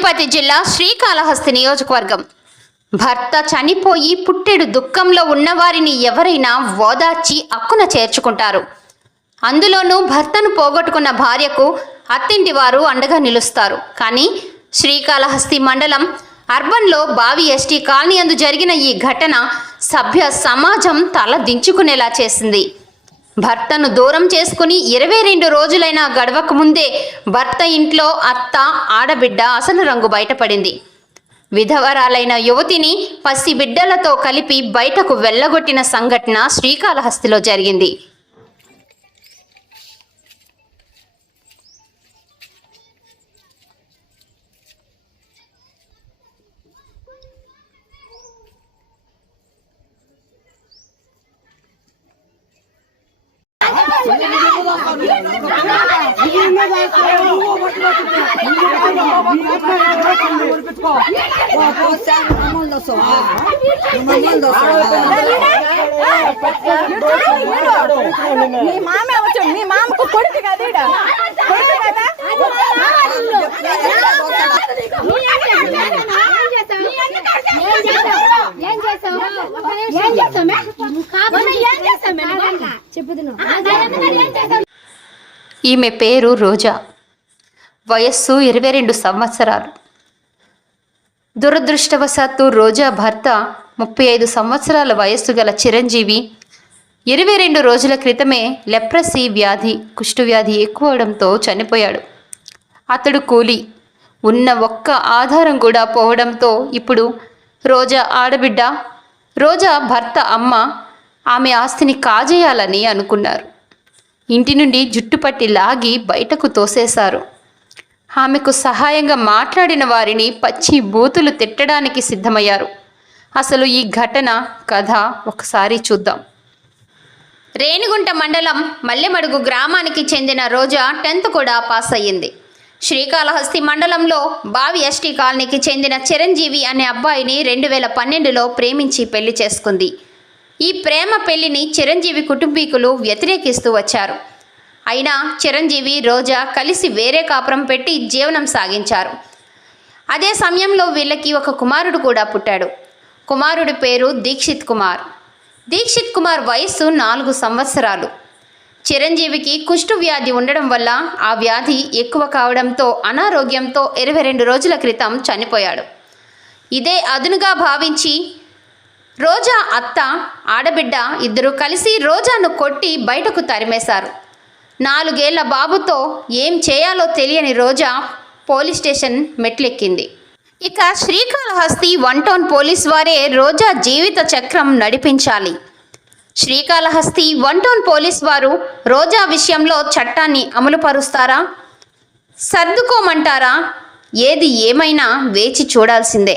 తిరుపతి జిల్లా శ్రీకాళహస్తి నియోజకవర్గం. భర్త చనిపోయి పుట్టెడు దుఃఖంలో ఉన్నవారిని ఎవరైనా ఓదార్చి అక్కున చేర్చుకుంటారు. అందులోనూ భర్తను పోగొట్టుకున్న భార్యకు అత్తింటి వారు అండగా నిలుస్తారు. కానీ శ్రీకాళహస్తి మండలం అర్బన్లో బావి ఎస్టీ కాలనీ అందు జరిగిన ఈ ఘటన సభ్య సమాజం తల దించుకునేలా చేసింది. భర్తను దూరం చేసుకుని ఇరవై రెండు రోజులైనా గడవక ముందే భర్త ఇంట్లో అత్త ఆడబిడ్డ అసలు రంగు బయటపడింది. విధవరాలైన యువతిని పసి బిడ్డలతో కలిపి బయటకు వెళ్ళగొట్టిన సంఘటన శ్రీకాళహస్తిలో జరిగింది. మీ మామే వచ్చాడు. మీ మామకు కొడుకు కదా కొడుకు కదా ఏం చేసావు ఏం చేసావు ఏం చేసావు చెప్పుదు ఏం చేసావు ఈమె పేరు రోజా. వయస్సు ఇరవై రెండు సంవత్సరాలు. దురదృష్టవశాత్తు రోజా భర్త ముప్పై ఐదు సంవత్సరాల వయస్సు గల చిరంజీవి ఇరవై రెండు రోజుల క్రితమే లెప్రసీ వ్యాధి కుష్ఠవ్యాధి ఎక్కువడంతో చనిపోయాడు. అతడు కూలి. ఉన్న ఒక్క ఆధారం కూడా పోవడంతో ఇప్పుడు రోజా ఆడబిడ్డ. రోజా భర్త అమ్మ ఆమె ఆస్తిని కాజేయాలని అనుకున్నారు. ఇంటి నుండి జుట్టుపట్టి లాగి బయటకు తోసేశారు. ఆమెకు సహాయంగా మాట్లాడిన వారిని పచ్చి బూతులు తిట్టడానికి సిద్ధమయ్యారు. అసలు ఈ ఘటన కథ ఒకసారి చూద్దాం. రేణిగుంట మండలం మల్లెమడుగు గ్రామానికి చెందిన రోజా టెన్త్ కూడా పాస్ అయ్యింది. శ్రీకాళహస్తి మండలంలో బావి ఎస్టీ కాలనీకి చెందిన చిరంజీవి అనే అబ్బాయిని రెండు వేల పన్నెండులో ప్రేమించి పెళ్ళి చేసుకుంది. ఈ ప్రేమ పెళ్ళిని చిరంజీవి కుటుంబీకులు వ్యతిరేకిస్తూ వచ్చారు. అయినా చిరంజీవి రోజా కలిసి వేరే కాపురం పెట్టి జీవనం సాగించారు. అదే సమయంలో వీళ్ళకి ఒక కుమారుడు కూడా పుట్టాడు. కుమారుడి పేరు దీక్షిత్ కుమార్. దీక్షిత్ కుమార్ వయస్సు నాలుగు సంవత్సరాలు. చిరంజీవికి కుష్టు వ్యాధి ఉండడం వల్ల ఆ వ్యాధి ఎక్కువ కావడంతో అనారోగ్యంతో ఇరవై రెండు రోజుల క్రితం చనిపోయాడు. ఇదే అదునుగా భావించి రోజా అత్త ఆడబిడ్డ ఇద్దరు కలిసి రోజాను కొట్టి బయటకు తరిమేశారు. నాలుగేళ్ళ బాబుతో ఏం చేయాలో తెలియని రోజా పోలీస్ స్టేషన్ మెట్లెక్కింది. ఇక శ్రీకాళహస్తి వన్ టౌన్ పోలీస్ వారే రోజా జీవిత చక్రం నడిపించాలి. శ్రీకాళహస్తి వన్ టౌన్ పోలీస్ వారు రోజా విషయంలో చట్టాన్ని అమలుపరుస్తారా? సర్దుకోమంటారా? ఏది ఏమైనా వేచి చూడాల్సిందే.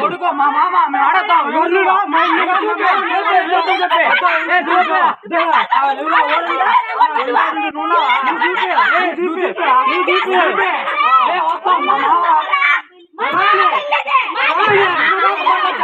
ಹುಡುಗೋ ಮಾಮ ಮಾಮ ಆಡತಾ ಹುಡುಗ ಮಾಮ ಮಾಮ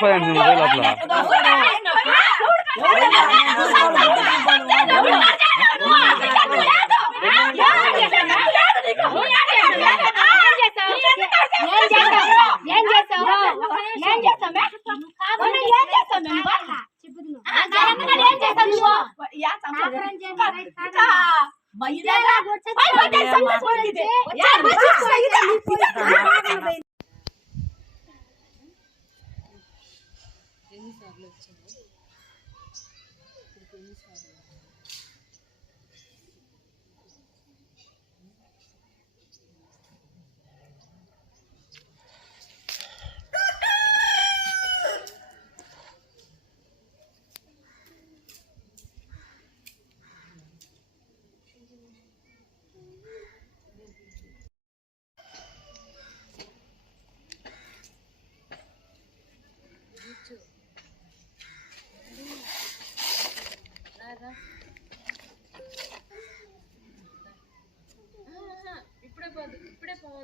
ముప్పై లోపల ఏం చేసావు ఏం చేసావు ఏం చేసావు మేము ఏం చేసావు నువ్వు ఇప్పుడే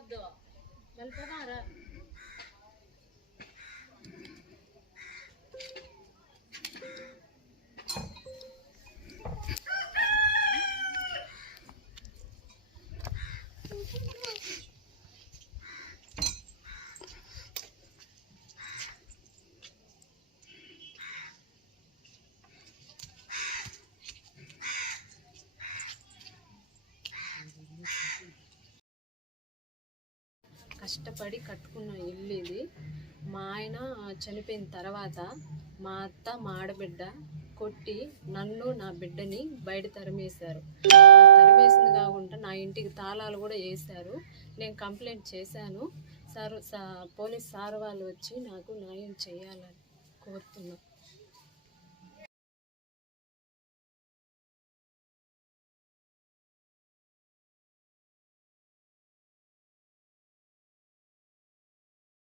शब्द. गल्प भारत కష్టపడి కట్టుకున్న ఇల్లు ఇది మా ఆయన చనిపోయిన తర్వాత మా అత్త మా ఆడబిడ్డ కొట్టి నన్ను నా బిడ్డని బయట తరిమేశారు. తరిమేసింది కాకుండా నా ఇంటికి తాళాలు కూడా వేశారు. నేను కంప్లైంట్ చేశాను. సార్ సా- పోలీస్ సార్ వాళ్ళు వచ్చి నాకు న్యాయం చేయాలని కోరుతున్నాను